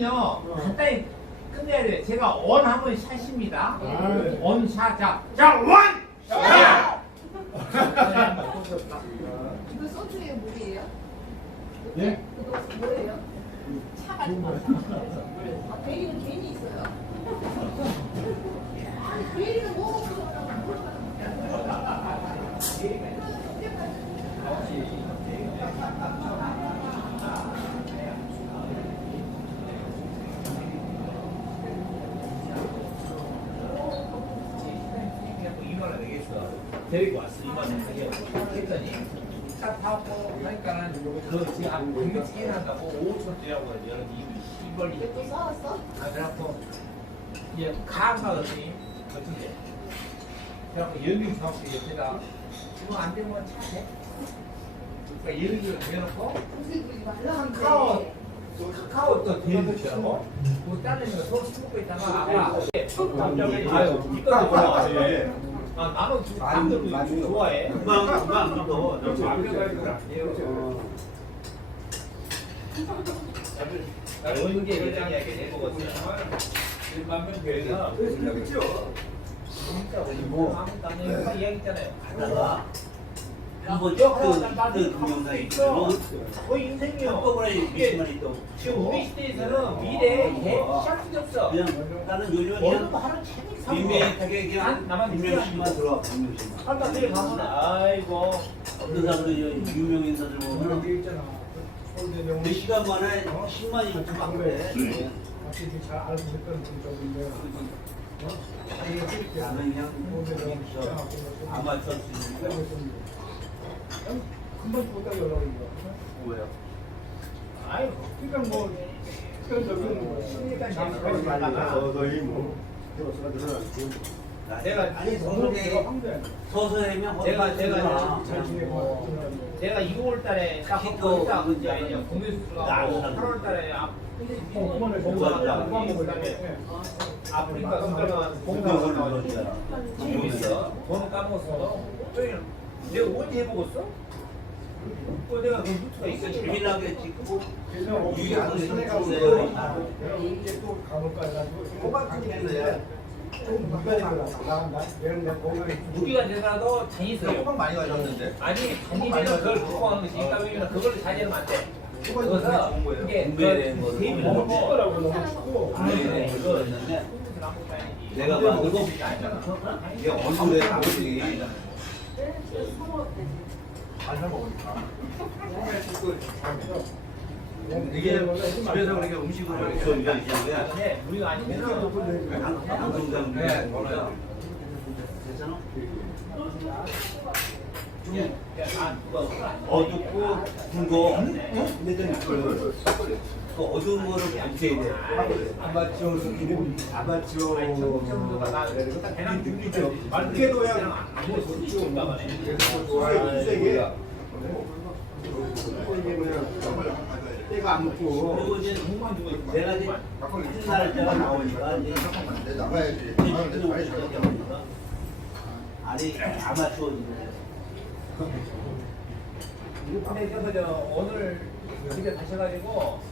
샷은요 간단히 끝내야 돼. 제가 원 하면 샷입니다. 아. 원 샷. 자, 자 원! 샷! 그 소주의 물이에요? 예? 그거 뭐예요? 차가 아, 베리는 괜히 있어요. 아, 베리는 뭐 데리고 되게. 했더니 딱 타고 하니까는 그 지금 한 100m 차이 난다고 5천 뛰라고 해야 돼. 이걸 이게 또 싸웠어? 아 그래갖고 이제 가가더니 어떻게? 그래갖고 연경 사업소 옆에다 이거 안 되면 차 대? 그러니까 연경을 내놓고 카카오 카카오 또 대리도 있더라고. 그 딸내미가 서울 술 먹고 있다가 아빠 갑자기 아유 이거 뭐야? 아 나는 좀 남들 좋아해. 금방 금방 안 먹어. 좀 앞에가지고 요나 오는 게 먹었어. 일반면 교회가 그렇죠. 진짜 우리. 뭐. 아무튼 나는 이야기 있잖아요. 하다가 한번 그그 동영상 있고 거의 인생이요. 한꺼번에 미션만 있고. 지금 우리 시대에서는 미래에 시작할 수 없어. 그냥 나는 요즘은 어느 그냥 하루 재밌게 난- 그냥 나만 분명씩만 들어와 분명씩만. 한다 내일 가면 아이고. 어떤 사람들 유명 인사들 보면 몇 시간 만에 10만 이렇게 막 그래. 잘 알고 있던 쪽인데 나는 그냥 저 아마추어 수준 금방 죽었다 연락인 거. 뭐예요? 아이고 그러니까 뭐 그런 적은 재밌게 말라가 서서히 뭐 들어서가 들어가지. 내가 아니 황제 서서히면 제가- 제가 잘 지내고 내가 2월 달에 딱 키도 하고 있다 그거 이제 아니야. 공유수가 아는 사람. 8월 달에 아프리카 공부하는 공부하는 거잖아. 거 있어. 돈 까먹어서 내가 언제 해보겠어? 그 내가 그 루트가 있어. 재미나게 찍고 되는 내가 거예요. 이제 또 감옥 가가지고 호박죽인데 좀 무리가 되더라. 나간다. 얘는 내 건강이 무기가 되더라도 잔이 있어요. 호박 많이 가져왔는데. 아니 잔이면 그걸 듣고 하는 거지. 그러니까 왜냐면 그걸 자제하면 안 돼. 그래서. 이게 그 거를 너무. 분배된 그거 있는데 내가 만들고 이게 얼굴에 아버지 이게 집에서 그렇게 저 이거 있는 거야. 네, 우리가 아니면 방송장 네, 몰라요. 괜찮아? 아, 어둡고 굵어. 근데 그, 그 어두운 거를 붙여야 돼. 아마추어 스키는 아마추어 수색이 이게 뭐야 때가 안 그리고 먹고 이제 내가 이제 한 날짜가 나오니까 이제 내 나가야지. 이제 나오니까 아니 그래서 저 오늘 집에 가셔가지고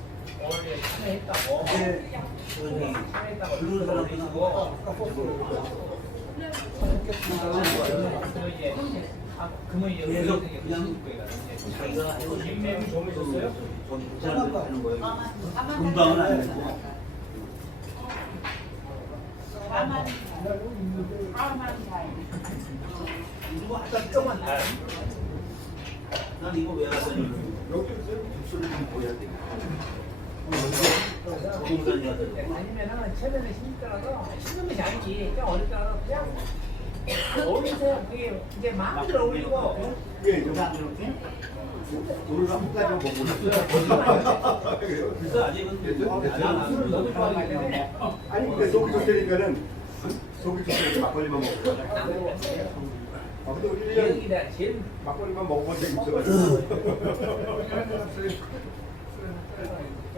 근데 저기 부르는 사람들은 계속 그냥. 자기가? 좀 괜찮은 거 하는 거예요. 금방은 안 되고. 이거 하다 조금만 달. 난 이거 왜 하더니 목소리 좀 보여야 돼. 아니면은 최근에 신더라도 신는 것이 아니지. 그냥 어릴 때라도 그냥 어울리세요. 그게 이제 마음대로 어울리고 그게 좀 오늘 한국까지 먹고 그래서 아직은 아니 근데 속이 좋다니까는 속이 좋다니까 막걸리만 먹어 아 근데 우리 그냥 제일 막걸리만 먹어본 적이 있어가지고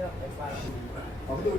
아 근데 우리